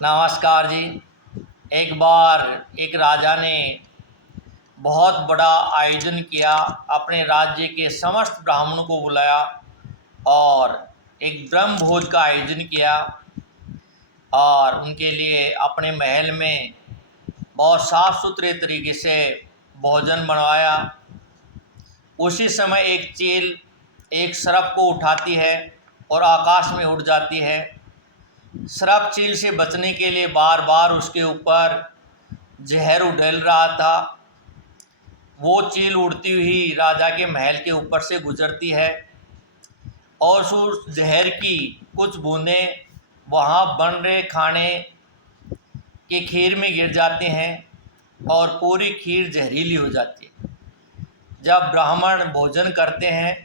नमस्कार जी। एक बार एक राजा ने बहुत बड़ा आयोजन किया, अपने राज्य के समस्त ब्राह्मणों को बुलाया और एक ब्रह्म भोज का आयोजन किया और उनके लिए अपने महल में बहुत साफ सुथरे तरीके से भोजन बनवाया। उसी समय एक चील एक सर्प को उठाती है और आकाश में उड़ जाती है। सर्प चील से बचने के लिए बार बार उसके ऊपर जहर उड़ेल रहा था। वो चील उड़ती हुई राजा के महल के ऊपर से गुजरती है और उस जहर की कुछ बूंदें वहाँ बन रहे खाने के खीर में गिर जाती हैं और पूरी खीर जहरीली हो जाती है। जब ब्राह्मण भोजन करते हैं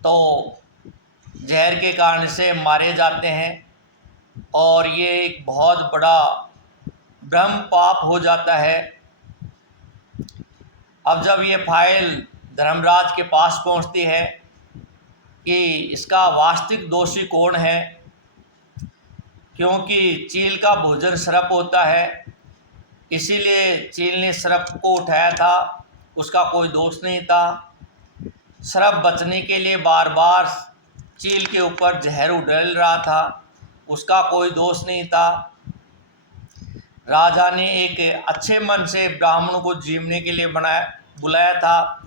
तो जहर के कारण से मारे जाते हैं और ये एक बहुत बड़ा ब्रह्म पाप हो जाता है। अब जब ये फाइल धर्मराज के पास पहुंचती है कि इसका वास्तविक दोषी कौन है, क्योंकि चील का भोजन सर्प होता है, इसीलिए चील ने सर्प को उठाया था, उसका कोई दोष नहीं था। सर्प बचने के लिए बार बार चील के ऊपर जहर उड़ेल रहा था, उसका कोई दोष नहीं था। राजा ने एक अच्छे मन से ब्राह्मणों को जीवने के लिए बुलाया था,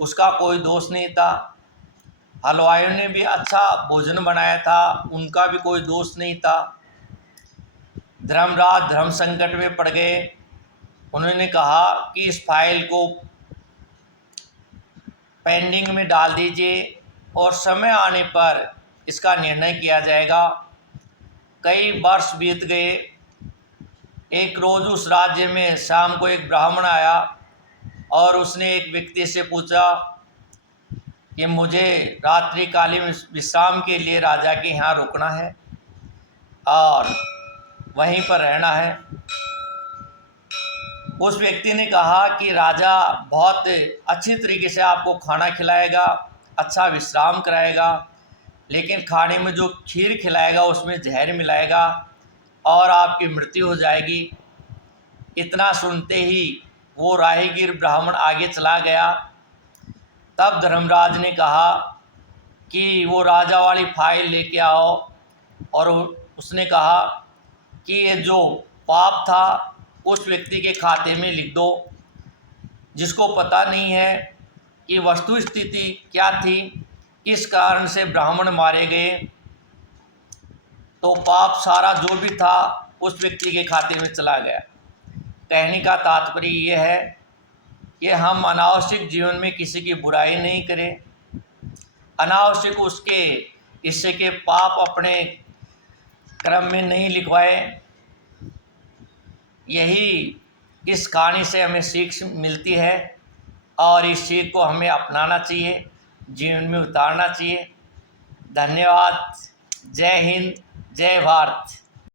उसका कोई दोष नहीं था। हलवाइयों ने भी अच्छा भोजन बनाया था, उनका भी कोई दोष नहीं था। धर्मराज धर्म संकट में पड़ गए। उन्होंने कहा कि इस फाइल को पेंडिंग में डाल दीजिए और समय आने पर इसका निर्णय किया जाएगा। कई वर्ष बीत गए। एक रोज़ उस राज्य में शाम को एक ब्राह्मण आया और उसने एक व्यक्ति से पूछा कि मुझे रात्रिकालीन विश्राम के लिए राजा के यहाँ रुकना है और वहीं पर रहना है। उस व्यक्ति ने कहा कि राजा बहुत अच्छी तरीके से आपको खाना खिलाएगा, अच्छा विश्राम कराएगा, लेकिन खाने में जो खीर खिलाएगा उसमें जहर मिलाएगा और आपकी मृत्यु हो जाएगी। इतना सुनते ही वो राहीगीर ब्राह्मण आगे चला गया। तब धर्मराज ने कहा कि वो राजा वाली फाइल लेके आओ और उसने कहा कि ये जो पाप था उस व्यक्ति के खाते में लिख दो, जिसको पता नहीं है कि वस्तु स्थिति क्या थी, किस कारण से ब्राह्मण मारे गए। तो पाप सारा जो भी था उस व्यक्ति के खाते में चला गया। कहने का तात्पर्य ये है कि हम अनावश्यक जीवन में किसी की बुराई नहीं करें, अनावश्यक उसके हिस्से के पाप अपने क्रम में नहीं लिखवाएं। यही इस कहानी से हमें सीख मिलती है और इस सीख को हमें अपनाना चाहिए, जीवन में उतारना चाहिए। धन्यवाद। जय हिंद, जय भारत।